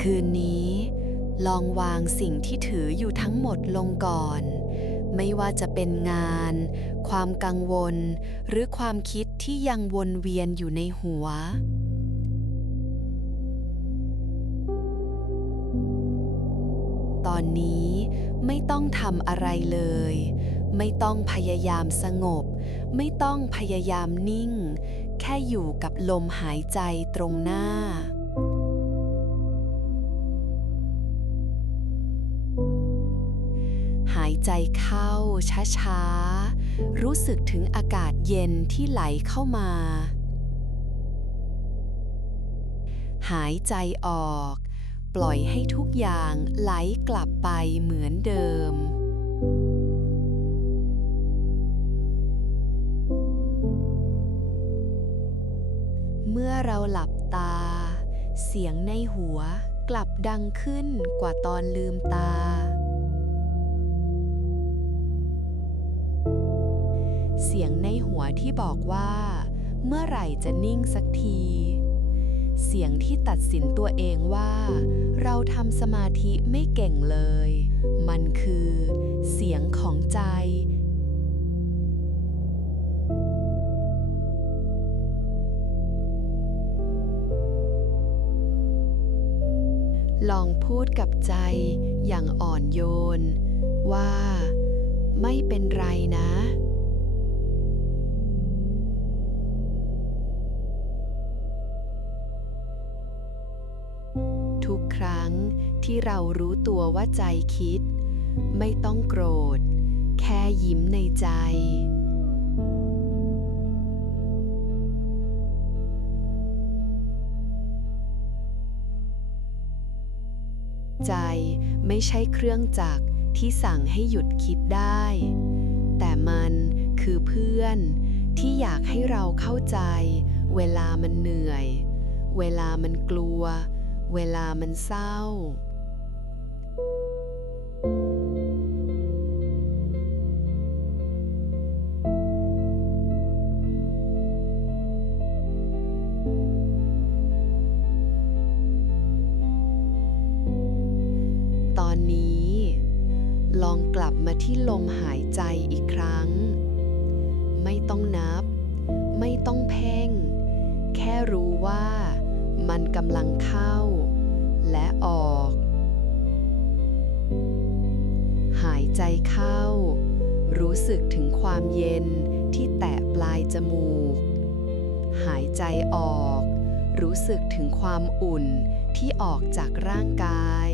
คืนนี้ ลองวางสิ่งที่ถืออยู่ทั้งหมดลงก่อน ไม่ว่าจะเป็นงาน ความกังวล หรือความคิดที่ยังวนเวียนอยู่ในหัว ตอนนี้ไม่ต้องทำอะไรเลย ไม่ต้องพยายามสงบ ไม่ต้องพยายามนิ่ง แค่อยู่กับลมหายใจตรงหน้าายใจเข้าช้าๆ รู้สึกถึงอากาศเย็นที่ไหลเข้ามา หายใจออก ปล่อยให้ทุกอย่างไหลกลับไปเหมือนเดิม เมื่อเราหลับตา เสียงในหัวกลับดังขึ้นกว่าตอนลืมตา ที่บอกว่า เมื่อไหร่จะนิ่งสักที เสียงที่ตัดสินตัวเองว่า เราทำสมาธิไม่เก่งเลย มันคือ เสียงของใจลองพูดกับใจอย่างอ่อนโยน ว่า ไม่เป็นไรนะ ที่เรารู้ตัวว่าใจคิด ไม่ต้องโกรธ แค่ยิ้มในใจ ใจไม่ใช่เครื่องจักรที่สั่งให้หยุดคิดได้ แต่มันคือเพื่อนที่อยากให้เราเข้าใจ เวลามันเหนื่อย เวลามันกลัว เวลามันเศร้า ตอนนี้ ลองกลับมาที่ลมหายใจอีกครั้ง ไม่ต้องนับ ไม่ต้องเพ่ง แค่รู้ว่ามันกำลังเข้า และออก ใจเข้า รู้สึกถึงความเย็นที่แตะปลายจมูก หายใจออก รู้สึกถึงความอุ่นที่ออกจากร่างกาย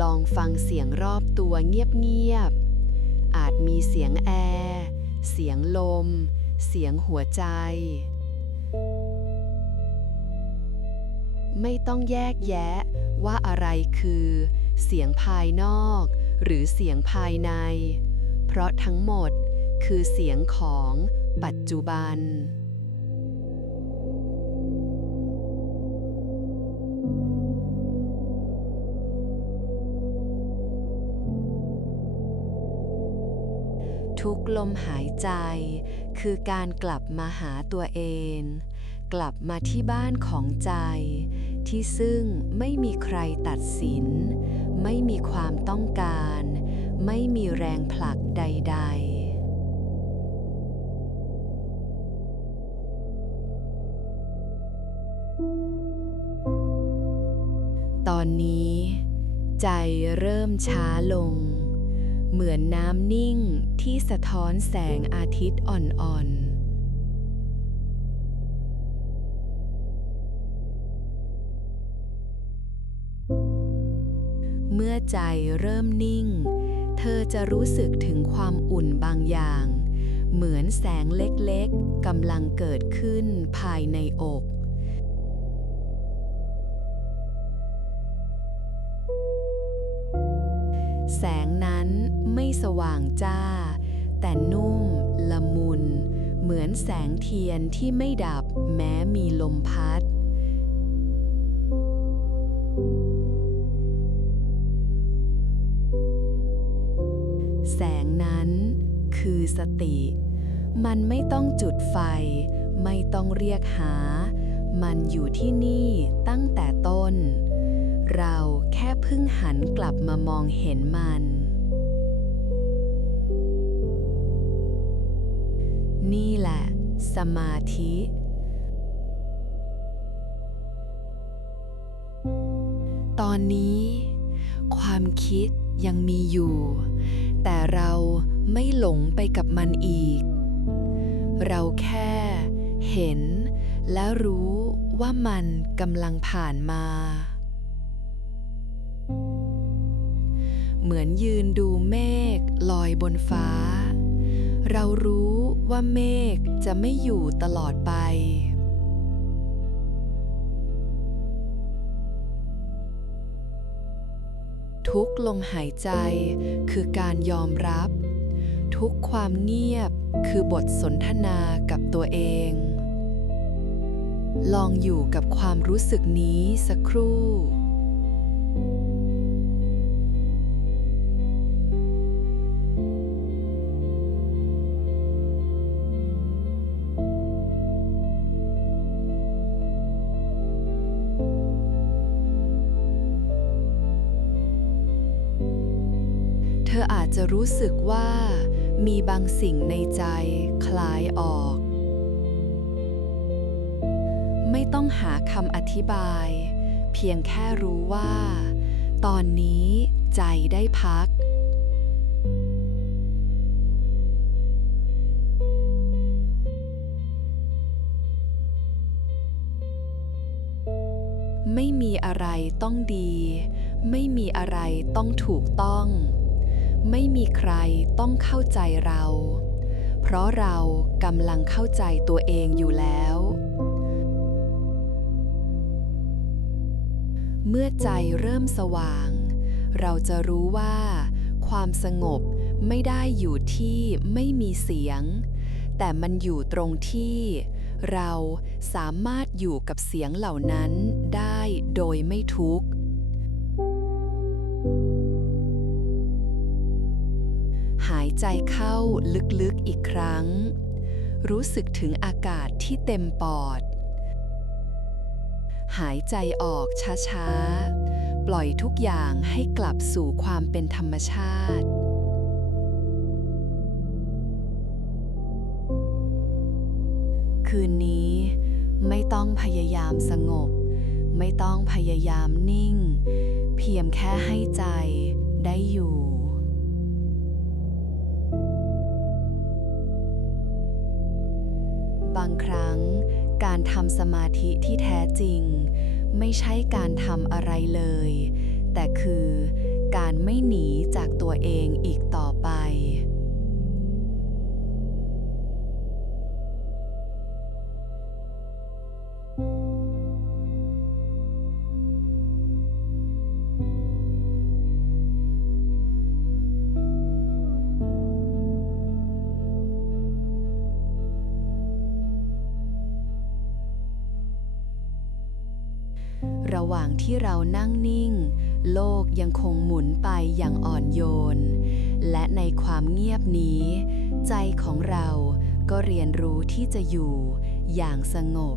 ลองฟังเสียงรอบตัวเงียบๆ อาจมีเสียงแอร์เสียงลม เสียงหัวใจ ไม่ต้องแยกแยะว่าอะไรคือ เสียงภายนอก หรือเสียงภายใน เพราะทั้งหมดคือเสียงของปัจจุบัน ทุกลมหายใจ คือการกลับมาหาตัวเอง กลับมาที่บ้านของใจ ที่ซึ่งไม่มีใครตัดสิน ไม่มีความต้องการ ไม่มีแรงผลักใด ๆตอนนี้ ใจเริ่มช้าลง เหมือนน้ำนิ่งที่สะท้อนแสงอาทิตย์อ่อนๆ เมื่อใจเริ่มนิ่ง เธอจะรู้สึกถึงความอุ่นบางอย่าง เหมือนแสงเล็กๆกำลังเกิดขึ้นภายในอก แสงนั้นไม่สว่างจ้า แต่นุ่ม ละมุน เหมือนแสงเทียนที่ไม่ดับแม้มีลมพัด สติ มันไม่ต้องจุดไฟ ไม่ต้องเรียกหา มันอยู่ที่นี่ตั้งแต่ต้น เราแค่เพิ่งหันกลับมามองเห็นมัน นี่แหละ สมาธิตอนนี้ ความคิดยังมีอยู่ แต่เรา ไม่หลงไปกับมันอีก เราแค่เห็นและรู้ว่ามันกำลังผ่านมา เหมือนยืนดูเมฆลอยบนฟ้า เรารู้ว่าเมฆจะไม่อยู่ตลอดไป ทุกลมหายใจคือการยอมรับ ทุกความเงียบคือบทสนทนากับตัวเอง ลองอยู่กับความรู้สึกนี้สักครู่เธออาจจะรู้สึกว่า มีบางสิ่งในใจคลายออก ไม่ต้องหาคำอธิบาย เพียงแค่รู้ว่า ตอนนี้ใจได้พัก ไม่มีอะไรต้องดี ไม่มีอะไรต้องถูกต้อง ไม่มีใครต้องเข้าใจเรา เพราะเรากำลังเข้าใจตัวเองอยู่แล้ว เมื่อใจเริ่มสว่าง เราจะรู้ว่า ความสงบไม่ได้อยู่ที่ไม่มีเสียง แต่มันอยู่ตรงที่ เราสามารถอยู่กับเสียงเหล่านั้นได้โดยไม่ทุกข์ ใจเข้าลึกๆอีกครั้ง รู้สึกถึงอากาศที่เต็มปอด หายใจออกช้าๆ ปล่อยทุกอย่างให้กลับสู่ความเป็นธรรมชาติคืนนี้ไม่ต้องพยายามสงบ ไม่ต้องพยายามนิ่ง เพียงแค่ให้ใจางครั้ง การทำสมาธิที่แท้จริง ไม่ใช่การทำอะไรเลย แต่คือการไม่หนีจากตัวเองอีกต่อ ระหว่างที่เรานั่งนิ่ง โลกยังคงหมุนไปอย่างอ่อนโยน และในความเงียบนี้ ใจของเราก็เรียนรู้ที่จะอยู่อย่างสงบ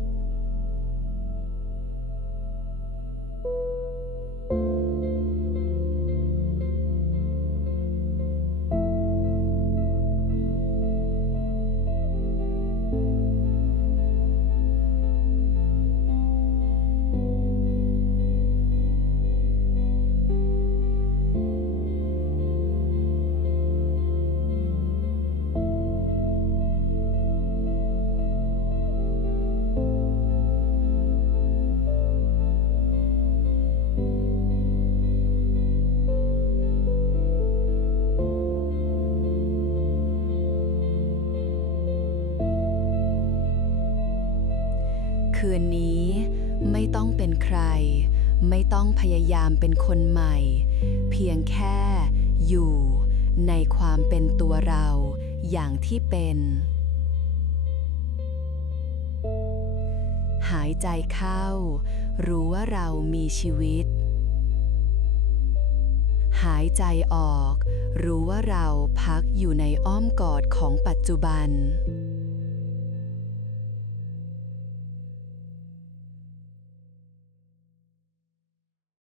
คืนนี้ไม่ต้องเป็นใคร ไม่ต้องพยายามเป็นคนใหม่ เพียงแค่อยู่ในความเป็นตัวเราอย่างที่เป็น หายใจเข้า รู้ว่าเรามีชีวิต หายใจออก รู้ว่าเราพักอยู่ในอ้อมกอดของปัจจุบัน